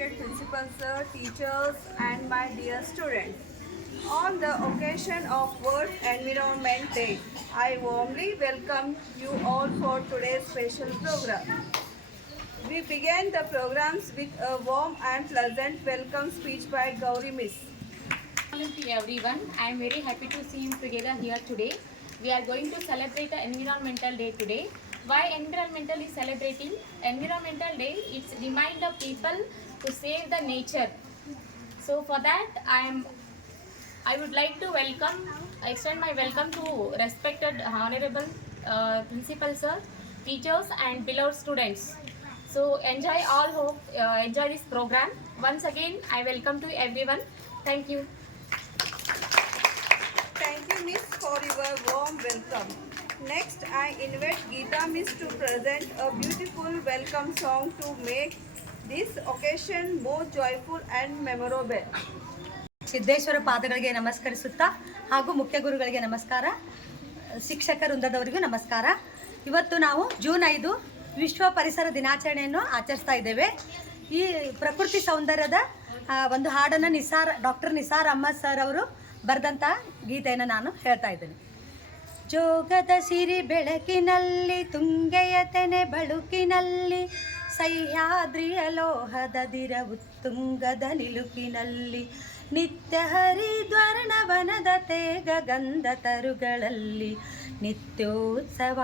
respected principal sir, teachers, and my dear students. On the occasion of World Environment Day, I warmly welcome you all for today's special program. We began the programs with a warm and pleasant welcome speech by Gauri Miss. Morning to everyone. I am very happy to see you together here today. We are going to celebrate the Environmental Day today. Why Environmental is celebrating? Environmental Day, it's remind the people to save the nature. So for that, I would like to extend my welcome to respected Honorable Principal Sir, teachers and beloved students. So enjoy this program. Once again, I welcome to everyone. Thank you. Thank you, Miss, for your warm welcome. Next, I invite Geeta Miss to present a beautiful welcome song to make this occasion more joyful and memorable. Siddeshwara ಪಾದಗಳಿಗೆ ನಮಸ್ಕರಿಸುತ್ತಾ ಹಾಗೂ ಮುಖ್ಯ ಗುರುಗಳಿಗೆ ನಮಸ್ಕಾರ, ಶಿಕ್ಷಕ ವೃಂದದವರಿಗೂ ನಮಸ್ಕಾರ. ಇವತ್ತು ನಾವು June 5 ವಿಶ್ವ ಪರಿಸರ ದಿನಾಚರಣೆಯನ್ನು ಆಚರಿಸ್ತಾ ಇದ್ದೇವೆ. ಈ ಪ್ರಕೃತಿ ಸೌಂದರ್ಯದ ಒಂದು ಹಾಡನ್ನು ಡಾಕ್ಟರ್ ನಿಸಾರ್ ಅಹ್ಮದ್ ಸರ್ ಅವರು ಬರೆದಂಥ ಗೀತೆಯನ್ನು ನಾನು ಹೇಳ್ತಾ ಇದ್ದೇನೆ. ಜೋಗದ ಸಿರಿ ಬೆಳಕಿನಲ್ಲಿ, ತುಂಗೆಯ ತೆನೆ ಬಳುಕಿನಲ್ಲಿ, ಸಹ್ಯಾದ್ರಿಯ ಲೋಹದ ದಿರ ಉತ್ತುಂಗದ ನಿಲುಕಿನಲ್ಲಿ, ನಿತ್ಯ ಹರಿದ್ವರ್ಣವನದ ತೇಗ ಗಂಧ ತರುಗಳಲ್ಲಿ, ನಿತ್ಯೋತ್ಸವ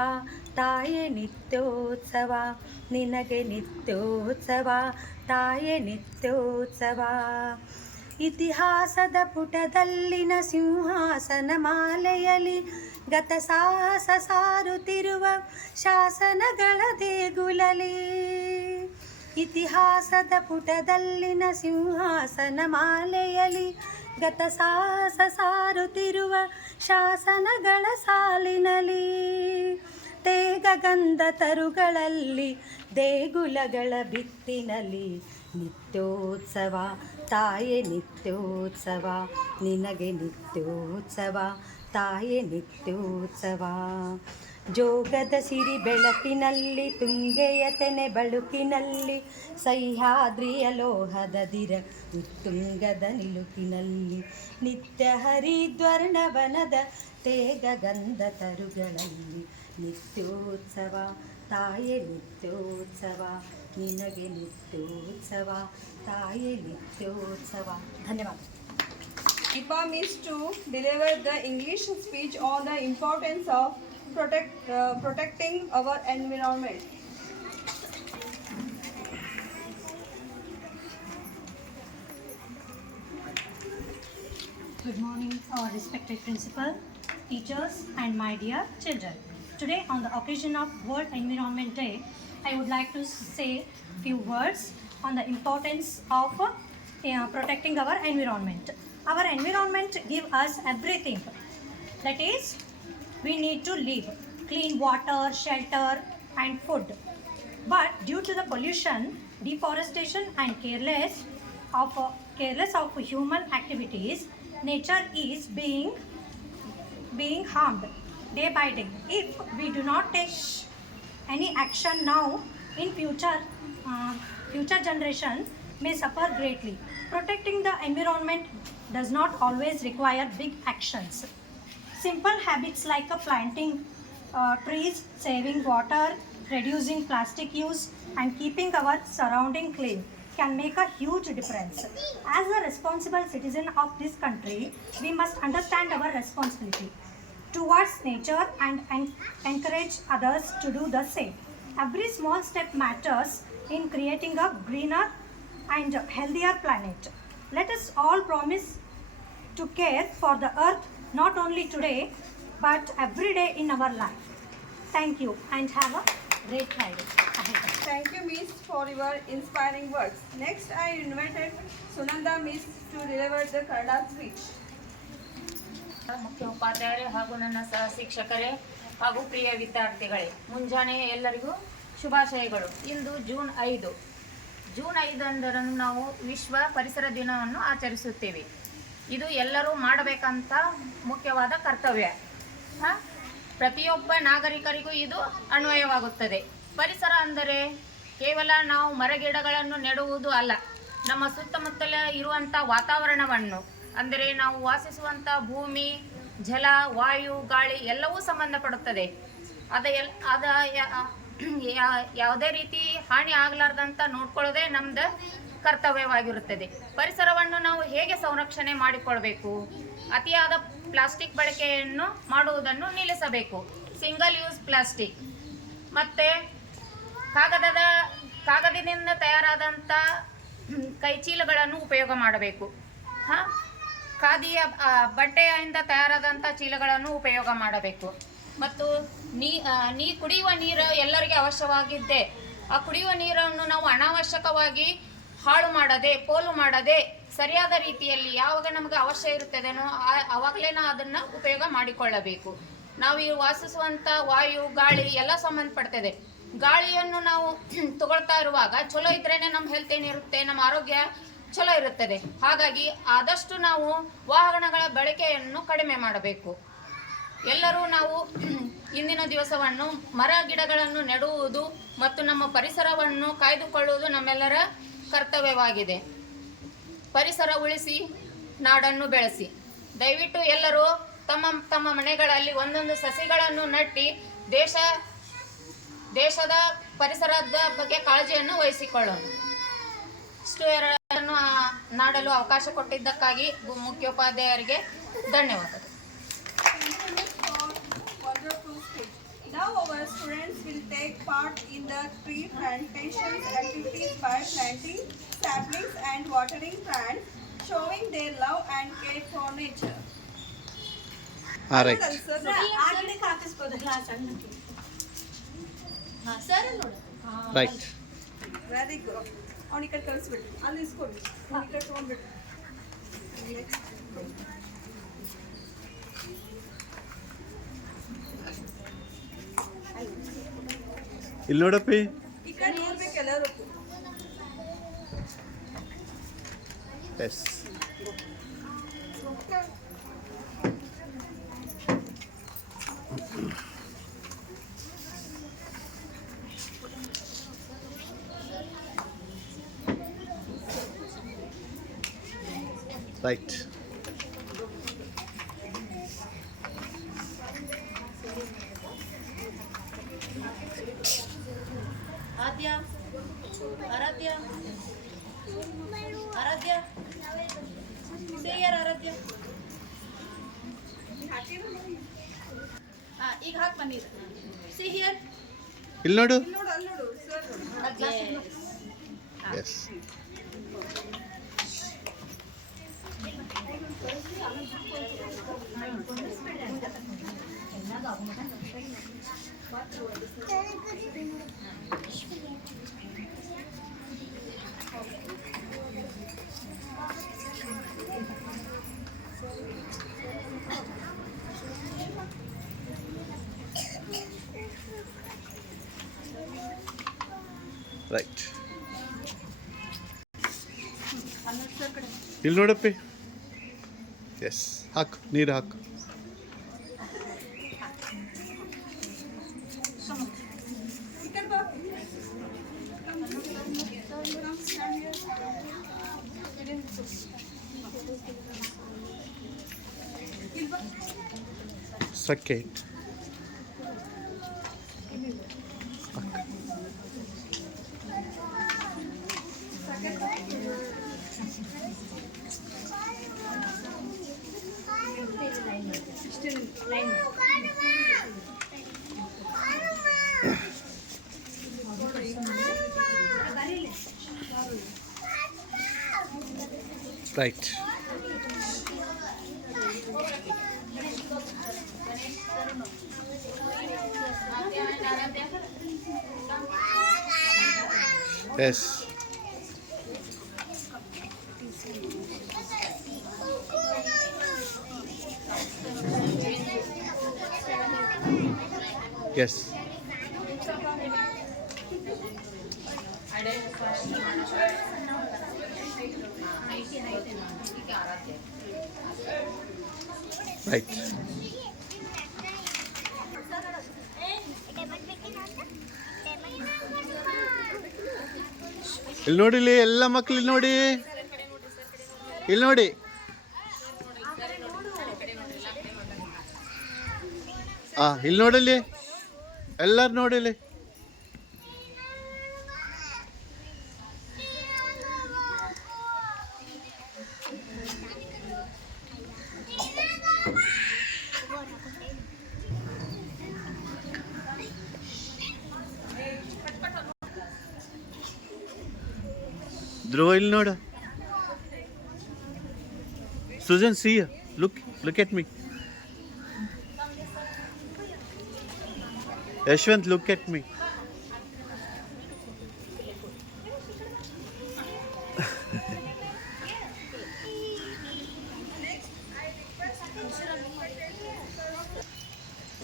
ತಾಯೆ ನಿತ್ಯೋತ್ಸವ, ನಿನಗೆ ನಿತ್ಯೋತ್ಸವ ತಾಯೆ ನಿತ್ಯೋತ್ಸವ. ಇತಿಹಾಸದ ಪುಟದಲ್ಲಿನ ಸಿಂಹಾಸನ ಮಾಲೆಯಲ್ಲಿ ಗತ ಸಾಹಸ ಸಾರುತ್ತಿರುವ ಶಾಸನಗಳ ದೇಗುಲಲಿ, ಇತಿಹಾಸದ ಪುಟದಲ್ಲಿನ ಸಿಂಹಾಸನ ಮಾಲೆಯಲ್ಲಿ ಗತ ಸಾಹಸ ಸಾರುತ್ತಿರುವ ಶಾಸನಗಳ ಸಾಲಿನಲ್ಲಿ, ತೇಗ ಗಂಧ ತರುಗಳಲ್ಲಿ ದೇಗುಲಗಳ ಭಿತ್ತಿನಲ್ಲಿ, ನಿತ್ಯೋತ್ಸವ ತಾಯೆ ನಿತ್ಯೋತ್ಸವ, ನಿನಗೆ ನಿತ್ಯೋತ್ಸವ ತಾಯೆ ನಿತ್ಯೋತ್ಸವ. ಜೋಗದ ಸಿರಿ ಬೆಳಕಿನಲ್ಲಿ, ತುಂಗೆಯ ತೆನೆ ಬಳುಕಿನಲ್ಲಿ, ಸಹ್ಯಾದ್ರಿಯ ಲೋಹದ ದಿರ ಉತ್ತುಂಗದ ನಿಲುಕಿನಲ್ಲಿ, ನಿತ್ಯ ಹರಿದ್ವರ್ಣವನದ ತೇಗ ಗಂಧ ತರುಗಳಲ್ಲಿ, ನಿತ್ಯೋತ್ಸವ ತಾಯೆ ನಿತ್ಯೋತ್ಸವ, ನಿನಗೆ ನಿತ್ಯೋತ್ಸವ ತಾಯೆ ನಿತ್ಯೋತ್ಸವ. ಧನ್ಯವಾದ. Geeta Miss to deliver the English speech on the importance of protecting our environment. Good morning, respected principal, teachers, and my dear children. Today, on the occasion of World Environment Day, I would like to say few words on the importance of protecting our environment. Our environment gives us everything. That is, we need to live, clean water, shelter, and food. But due to the pollution, deforestation, and careless of human activities, nature is being harmed day by day. If we do not take any action now, in future generation may suffer greatly. Protecting the environment does not always require big actions. Simple habits like planting trees, saving water, reducing plastic use, and keeping our surrounding clean can make a huge difference. As a responsible citizen of this country, we must understand our responsibility towards nature and encourage others to do the same. Every small step matters in creating a greener and healthier planet. Let us all promise to care for the earth not only today but every day in our life. Thank you and have a great Friday. Thank you, Miss, for your inspiring words. Next, I invited Sunanda Miss to deliver the Kannada speech. ಮುಖ್ಯ ಉಪಾಧ್ಯಾಯರೇ ಹಾಗೂ ನನ್ನ ಸಹ ಶಿಕ್ಷಕರೇ ಹಾಗೂ ಪ್ರಿಯ ವಿದ್ಯಾರ್ಥಿಗಳೇ, ಮುಂಜಾನೆ ಎಲ್ಲರಿಗೂ ಶುಭಾಶಯಗಳು. ಇಂದು June 5 ಅಂದರಂದು ನಾವು ವಿಶ್ವ ಪರಿಸರ ದಿನವನ್ನು ಆಚರಿಸುತ್ತೇವೆ. ಇದು ಎಲ್ಲರೂ ಮಾಡಬೇಕಂತ ಮುಖ್ಯವಾದ ಕರ್ತವ್ಯ. ಪ್ರತಿಯೊಬ್ಬ ನಾಗರಿಕರಿಗೂ ಇದು ಅನ್ವಯವಾಗುತ್ತದೆ. ಪರಿಸರ ಅಂದರೆ ಕೇವಲ ನಾವು ಮರಗಿಡಗಳನ್ನು ನೆಡುವುದು ಅಲ್ಲ, ನಮ್ಮ ಸುತ್ತಮುತ್ತಲ ಇರುವಂಥ ವಾತಾವರಣವನ್ನು, ಅಂದರೆ ನಾವು ವಾಸಿಸುವಂಥ ಭೂಮಿ, ಜಲ, ವಾಯು, ಗಾಳಿ ಎಲ್ಲವೂ ಸಂಬಂಧಪಡುತ್ತದೆ. ಯಾವುದೇ ರೀತಿ ಹಾನಿ ಆಗಲಾರ್ದಂತ ನೋಡ್ಕೊಳ್ಳೋದೇ ನಮ್ದು ಕರ್ತವ್ಯವಾಗಿರುತ್ತದೆ. ಪರಿಸರವನ್ನು ನಾವು ಹೇಗೆ ಸಂರಕ್ಷಣೆ ಮಾಡಿಕೊಳ್ಬೇಕು? ಅತಿಯಾದ ಪ್ಲಾಸ್ಟಿಕ್ ಬಳಕೆಯನ್ನು ಮಾಡುವುದನ್ನು ನಿಲ್ಲಿಸಬೇಕು. ಸಿಂಗಲ್ ಯೂಸ್ ಪ್ಲಾಸ್ಟಿಕ್ ಮತ್ತು ಕಾಗದದಿಂದ ತಯಾರಾದಂಥ ಕೈಚೀಲಗಳನ್ನು ಉಪಯೋಗ ಮಾಡಬೇಕು. ಖಾದಿಯ ಬಟ್ಟೆಯಿಂದ ತಯಾರಾದಂಥ ಚೀಲಗಳನ್ನು ಉಪಯೋಗ ಮಾಡಬೇಕು. ಮತ್ತು ಕುಡಿಯುವ ನೀರು ಎಲ್ಲರಿಗೆ ಅವಶ್ಯವಾಗಿದ್ದೆ. ಆ ಕುಡಿಯುವ ನೀರನ್ನು ನಾವು ಅನಾವಶ್ಯಕವಾಗಿ ಹಾಳು ಮಾಡದೆ, ಪೋಲು ಮಾಡದೆ, ಸರಿಯಾದ ರೀತಿಯಲ್ಲಿ ಯಾವಾಗ ನಮಗೆ ಅವಶ್ಯ ಇರುತ್ತದೇನೋ ಆವಾಗಲೇ ಅದನ್ನು ಉಪಯೋಗ ಮಾಡಿಕೊಳ್ಳಬೇಕು. ನಾವು ಈ ವಾಸಿಸುವಂಥ ವಾಯು, ಗಾಳಿ ಎಲ್ಲ ಸಂಬಂಧಪಡ್ತದೆ. ಗಾಳಿಯನ್ನು ನಾವು ತಗೊಳ್ತಾ ಇರುವಾಗ ಚಲೋ ಇದ್ರೇ ನಮ್ಮ ಹೆಲ್ತ್ ಏನಿರುತ್ತೆ, ನಮ್ಮ ಆರೋಗ್ಯ ಚಲೋ ಇರುತ್ತದೆ. ಹಾಗಾಗಿ ಆದಷ್ಟು ನಾವು ವಾಹನಗಳ ಬಳಕೆಯನ್ನು ಕಡಿಮೆ ಮಾಡಬೇಕು. ಎಲ್ಲರೂ ನಾವು ಇಂದಿನ ದಿವಸವನ್ನು ಮರ ಗಿಡಗಳನ್ನು ನೆಡುವುದು ಮತ್ತು ನಮ್ಮ ಪರಿಸರವನ್ನು ಕಾಯ್ದುಕೊಳ್ಳುವುದು ನಮ್ಮೆಲ್ಲರ ಕರ್ತವ್ಯವಾಗಿದೆ. ಪರಿಸರ ಉಳಿಸಿ, ನಾಡನ್ನು ಬೆಳೆಸಿ. ದಯವಿಟ್ಟು ಎಲ್ಲರೂ ತಮ್ಮ ತಮ್ಮ ಮನೆಗಳಲ್ಲಿ ಒಂದೊಂದು ಸಸಿಗಳನ್ನು ನೆಟ್ಟಿ ದೇಶದ ಪರಿಸರದ ಬಗ್ಗೆ ಕಾಳಜಿಯನ್ನು ವಹಿಸಿಕೊಳ್ಳೋಣ. ಇಷ್ಟು ಎರಡನ್ನು ನಾಡಲು ಅವಕಾಶ ಕೊಟ್ಟಿದ್ದಕ್ಕಾಗಿ ಮುಖ್ಯೋಪಾಧ್ಯಾಯರಿಗೆ ಧನ್ಯವಾದಗಳು. Now our students will take part in the tree plantation activities by planting saplings and watering plants, showing their love and care for nature. All right. Right. Very good. ಅವನಿಗೆ ಕಡೆ ಕಳಿಸ್ಬಿಟ್ಟು ಅಲ್ಲಿ ಇಸ್ಕೊಬಿಟ್ಟು ಈ ಕಡೆ ತೊಗೊಂಡ್ಬಿಟ್ಟು ಇಲ್ಲಿ ನೋಡಪ್ಪಿ. ಈ ಕಡೆ ನೋಡ್ಬೇಕು ಎಲ್ಲರೂ. S. Right. Aradhya. Say here, Aradhya. ಈಗ ಹಾಕಿ ಬಂದಿದೆ. See here. ಇಲ್ಲಿ ನೋಡು. ನೋಡು ಅಲ್ಲಿ ನೋಡು ಸರ್ ಎಸ್. ರೈಟ್. ಇಲ್ಲಿ ನೋಡಪ್ಪಿ. ಎಸ್, ಹಾಕು, ನೀರು ಹಾಕು. ಈ ಕಡೆ ಬಾ. Second. Right. Yes. Yes. Right. ಇಲ್ಲಿ ನೋಡಿ, ಇಲ್ಲಿ ಎಲ್ಲ ಮಕ್ಳು ಇಲ್ಲಿ ನೋಡಿ, ಇಲ್ಲಿ ನೋಡಿ. ಇಲ್ಲಿ ನೋಡಲ್ಲಿ, ಎಲ್ಲರೂ ನೋಡಿಲ್ಲಿ. ಧ್ರುವ ಇಲ್ಲಿ ನೋಡು. Sujan, see here. Look at me. Yashwant, look at me.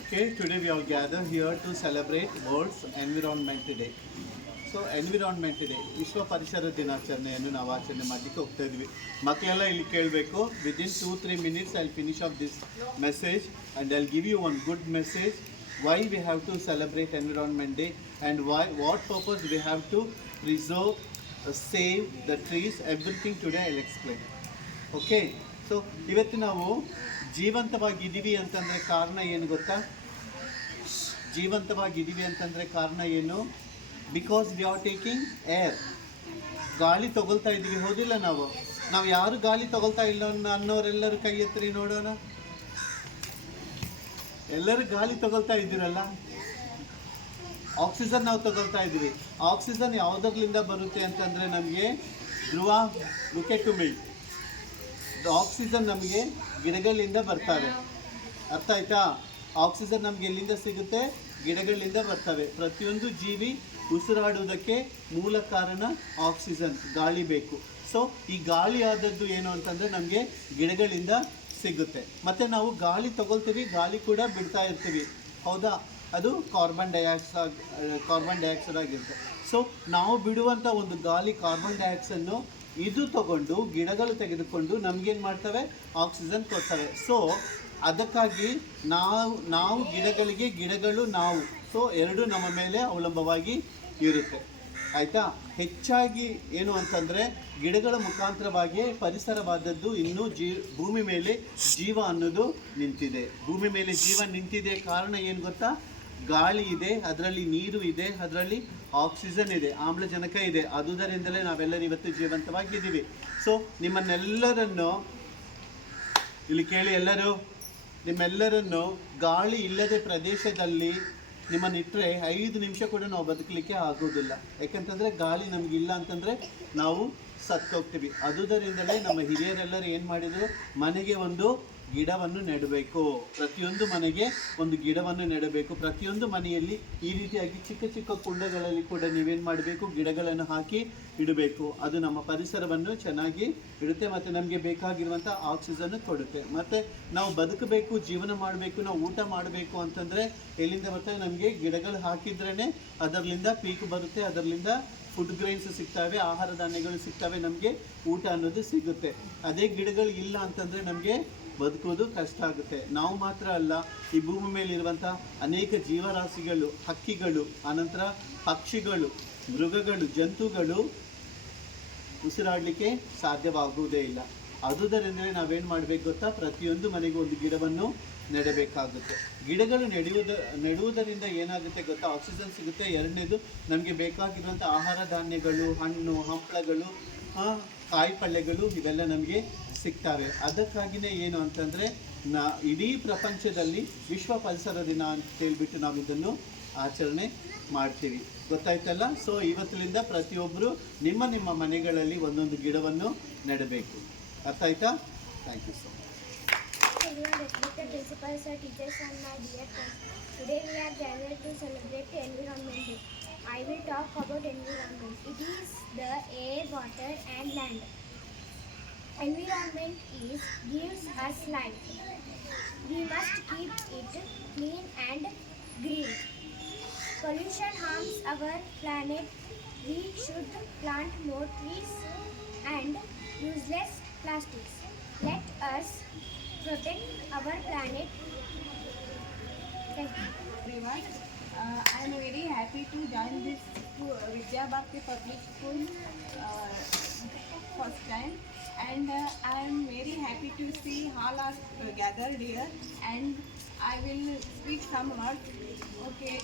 Okay, today we all gather here to celebrate World's Environment Day. So environment day, ವಿಶ್ವ ಪರಿಸರ ದಿನಾಚರಣೆಯನ್ನು ನಾವು ಆಚರಣೆ ಮಾಡಲಿಕ್ಕೆ ಹೋಗ್ತಾ ಇದ್ವಿ. ಮಕ್ಕಳೆಲ್ಲ ಇಲ್ಲಿ ಕೇಳಬೇಕು. Within 2-3 minutes I finish off this message and I give you one good message why we have to celebrate environment day and what purpose we have to preserve, save the trees, everything today I will explain. Okay, so ಇವತ್ತು ನಾವು ಜೀವಂತವಾಗಿದ್ದೀವಿ ಅಂತಂದರೆ ಕಾರಣ ಏನು ಗೊತ್ತಾ? ಜೀವಂತವಾಗಿದ್ದೀವಿ ಅಂತಂದರೆ ಕಾರಣ ಏನು? Because we are taking air. ಗಾಳಿ ತಗೊಳ್ತಾ ಇದ್ದೀವಿ, ಹೌದಿಲ್ಲ? ನಾವು ಯಾರು ಗಾಳಿ ತಗೊಳ್ತಾ ಇಲ್ಲ ಅನ್ನೋರೆಲ್ಲರೂ ಕೈ ಎತ್ತರಿ ನೋಡೋಣ. ಎಲ್ಲರೂ ಗಾಳಿ ತಗೊಳ್ತಾ ಇದ್ದೀರಲ್ಲ. ಆಕ್ಸಿಜನ್ ನಾವು ತಗೊಳ್ತಾ ಇದ್ದೀವಿ. ಆಕ್ಸಿಜನ್ ಯಾವುದರಿಂದ ಬರುತ್ತೆ ಅಂತಂದರೆ ನಮಗೆ, Dhruva, look at to me, oxygen ನಮಗೆ ಗಿಡಗಳಿಂದ ಬರ್ತಾರೆ. ಅರ್ಥ ಆಯ್ತಾ? ಆಕ್ಸಿಜನ್ ನಮ್ಗೆ ಎಲ್ಲಿಂದ ಸಿಗುತ್ತೆ? ಗಿಡಗಳಿಂದ ಬರ್ತವೆ. ಪ್ರತಿಯೊಂದು ಜೀವಿ ಉಸಿರಾಡುವುದಕ್ಕೆ ಮೂಲ ಕಾರಣ ಆಕ್ಸಿಜನ್, ಗಾಳಿ ಬೇಕು. ಸೊ ಈ ಗಾಳಿ ಆದದ್ದು ಏನು ಅಂತಂದರೆ ನಮಗೆ ಗಿಡಗಳಿಂದ ಸಿಗುತ್ತೆ. ಮತ್ತು ನಾವು ಗಾಳಿ ತಗೊಳ್ತೀವಿ, ಗಾಳಿ ಕೂಡ ಬಿಡ್ತಾ ಇರ್ತೀವಿ, ಹೌದಾ? ಅದು ಕಾರ್ಬನ್ ಡೈಆಕ್ಸೈಡ್ ಆಗಿರುತ್ತೆ. ಸೊ ನಾವು ಬಿಡುವಂಥ ಒಂದು ಗಾಳಿ, ಕಾರ್ಬನ್ ಡೈಆಕ್ಸೈಡನ್ನು ಇದು ತಗೊಂಡು ಗಿಡಗಳು ತೆಗೆದುಕೊಂಡು ನಮಗೇನು ಮಾಡ್ತವೆ? ಆಕ್ಸಿಜನ್ ಕೊಡ್ತವೆ. ಸೊ ಅದಕ್ಕಾಗಿ ನಾವು ಗಿಡಗಳಿಗೆ, ಗಿಡಗಳು ನಾವು, ಸೊ ಎರಡು ನಮ್ಮ ಮೇಲೆ ಅವಲಂಬವಾಗಿ ಇರುತ್ತೆ. ಆಯಿತಾ? ಹೆಚ್ಚಾಗಿ ಏನು ಅಂತಂದರೆ ಗಿಡಗಳ ಮುಖಾಂತರವಾಗಿ ಪರಿಸರವಾದದ್ದು ಇನ್ನೂ ಭೂಮಿ ಮೇಲೆ ಜೀವ ಅನ್ನೋದು ನಿಂತಿದೆ. ಭೂಮಿ ಮೇಲೆ ಜೀವ ನಿಂತಿದೆ ಕಾರಣ ಏನು ಗೊತ್ತಾ? ಗಾಳಿ ಇದೆ, ಅದರಲ್ಲಿ ನೀರು ಇದೆ, ಅದರಲ್ಲಿ ಆಕ್ಸಿಜನ್ ಇದೆ, ಆಮ್ಲಜನಕ ಇದೆ. ಆದುದರಿಂದಲೇ ನಾವೆಲ್ಲರೂ ಇವತ್ತು ಜೀವಂತವಾಗಿದ್ದೀವಿ. ಸೊ ನಿಮ್ಮನ್ನೆಲ್ಲರನ್ನು ಇಲ್ಲಿ ಕೇಳಿ, ಎಲ್ಲರೂ ನಿಮ್ಮೆಲ್ಲರನ್ನು ಗಾಳಿ ಇಲ್ಲದೆ ಪ್ರದೇಶದಲ್ಲಿ ನಿಮ್ಮನ್ನಿಟ್ಟರೆ 5 ನಿಮಿಷ ಕೂಡ ನಾವು ಬದುಕಲಿಕ್ಕೆ ಆಗೋದಿಲ್ಲ. ಯಾಕಂತಂದರೆ ಗಾಳಿ ನಮಗಿಲ್ಲ ಅಂತಂದರೆ ನಾವು ಸತ್ತೋಗ್ತೀವಿ. ಆದುದರಿಂದಲೇ ನಮ್ಮ ಹಿರಿಯರೆಲ್ಲರೂ ಏನು ಮಾಡಿದರು? ಮನೆಗೆ ಒಂದು ಗಿಡವನ್ನು ನೆಡಬೇಕು. ಪ್ರತಿಯೊಂದು ಮನೆಗೆ ಒಂದು ಗಿಡವನ್ನು ನೆಡಬೇಕು. ಪ್ರತಿಯೊಂದು ಮನೆಯಲ್ಲಿ ಈ ರೀತಿಯಾಗಿ ಚಿಕ್ಕ ಚಿಕ್ಕ ಕುಂಡಗಳಲ್ಲಿ ಕೂಡ ನೀವೇನು ಮಾಡಬೇಕು? ಗಿಡಗಳನ್ನು ಹಾಕಿ ಇಡಬೇಕು. ಅದು ನಮ್ಮ ಪರಿಸರವನ್ನು ಚೆನ್ನಾಗಿ ಇಡುತ್ತೆ ಮತ್ತು ನಮಗೆ ಬೇಕಾಗಿರುವಂಥ ಆಕ್ಸಿಜನ್ ಕೊಡುತ್ತೆ. ಮತ್ತು ನಾವು ಬದುಕಬೇಕು, ಜೀವನ ಮಾಡಬೇಕು, ನಾವು ಊಟ ಮಾಡಬೇಕು ಅಂತಂದರೆ ಎಲ್ಲಿಂದ ಬರ್ತದೆ? ನಮಗೆ ಗಿಡಗಳು ಹಾಕಿದ್ರೇ ಅದರಲ್ಲಿಂದ ಪೀಕ್ ಬರುತ್ತೆ, ಅದರಲ್ಲಿಂದ ಫುಡ್ ಗ್ರೈನ್ಸ್ ಸಿಗ್ತವೆ, ಆಹಾರ ಧಾನ್ಯಗಳು ಸಿಗ್ತವೆ, ನಮಗೆ ಊಟ ಅನ್ನೋದು ಸಿಗುತ್ತೆ. ಅದೇ ಗಿಡಗಳು ಇಲ್ಲ ಅಂತಂದರೆ ನಮಗೆ ಬದುಕೋದು ಕಷ್ಟ ಆಗುತ್ತೆ. ನಾವು ಮಾತ್ರ ಅಲ್ಲ, ಈ ಭೂಮಿ ಮೇಲಿರುವಂಥ ಅನೇಕ ಜೀವರಾಶಿಗಳು, ಹಕ್ಕಿಗಳು, ಆನಂತರ ಪಕ್ಷಿಗಳು, ಮೃಗಗಳು, ಜಂತುಗಳು ಉಸಿರಾಡಲಿಕ್ಕೆ ಸಾಧ್ಯವಾಗುವುದೇ ಇಲ್ಲ. ಆದುದರಿಂದಲೇ ನಾವೇನು ಮಾಡಬೇಕು ಗೊತ್ತಾ? ಪ್ರತಿಯೊಂದು ಮನೆಗೂ ಒಂದು ಗಿಡವನ್ನು ನೆಡಬೇಕಾಗುತ್ತೆ. ಗಿಡಗಳು ನೆಡುವುದರಿಂದ ಏನಾಗುತ್ತೆ ಗೊತ್ತಾ? ಆಕ್ಸಿಜನ್ ಸಿಗುತ್ತೆ. ಎರಡನೇದು, ನಮಗೆ ಬೇಕಾಗಿರುವಂಥ ಆಹಾರ ಧಾನ್ಯಗಳು, ಹಣ್ಣು ಹಂಪಲಗಳು, ಕಾಯಿ ಪಲ್ಯಗಳು ಇವೆಲ್ಲ ನಮಗೆ ಸಿಗ್ತವೆ. ಅದಕ್ಕಾಗಿಯೇ ಏನು ಅಂತಂದರೆ ಇಡೀ ಪ್ರಪಂಚದಲ್ಲಿ ವಿಶ್ವ ಪರಿಸರ ದಿನ ಅಂತ ಹೇಳ್ಬಿಟ್ಟು ನಾವು ಇದನ್ನು ಆಚರಣೆ ಮಾಡ್ತೀವಿ. ಗೊತ್ತಾಯ್ತಲ್ಲ? ಸೊ ಇವತ್ತಿನಿಂದ ಪ್ರತಿಯೊಬ್ಬರು ನಿಮ್ಮ ಮನೆಗಳಲ್ಲಿ ಒಂದೊಂದು ಗಿಡವನ್ನು ನೆಡಬೇಕು. ಅರ್ಥ ಆಯ್ತಾ? Thank you so much. Everyone, respected principals, sir, teachers, and my dear friends. Today we are gathered to celebrate Environment Day. I will talk about environment. It is the air, water, and land. Environment gives us life. We must keep it clean and green. Pollution harms our planet. We should plant more trees and use less plastics. Let us protect our planet. Thank you. Everyone, I am very happy to join this Vidya Bharati Public School first time, and I am very happy to see all are gathered here, and I will speak some words. Okay,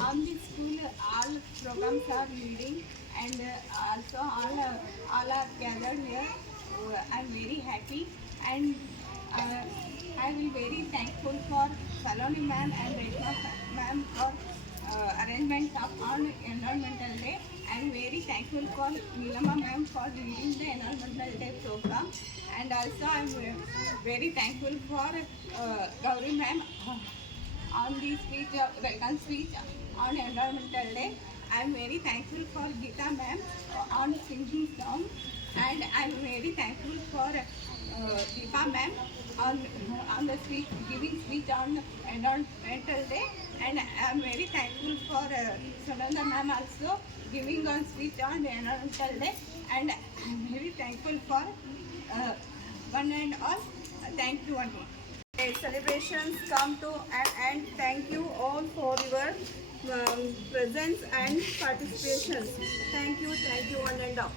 on this school all programs are leading, and also all are gathered here. I am very happy, and I will very thankful for Saloni ma'am and Reshma ma'am for arrangement of on Environmental Day. I am very thankful for Neelama ma'am for leading the Environmental Day program, and also I am very thankful for Gauri ma'am on the speech, welcome speech on Environmental Day. I am very thankful for Geeta ma'am on singing song, and I am very thankful for Deepa ma'am on the speech, giving speech on Environmental Day, and I am very thankful for Sananda ma'am also giving on speech on the Environmental Day, and I am very thankful for one and all. Thank you one more. Celebrations come to an end. Thank you all for your presence and participation. Thank you one and all.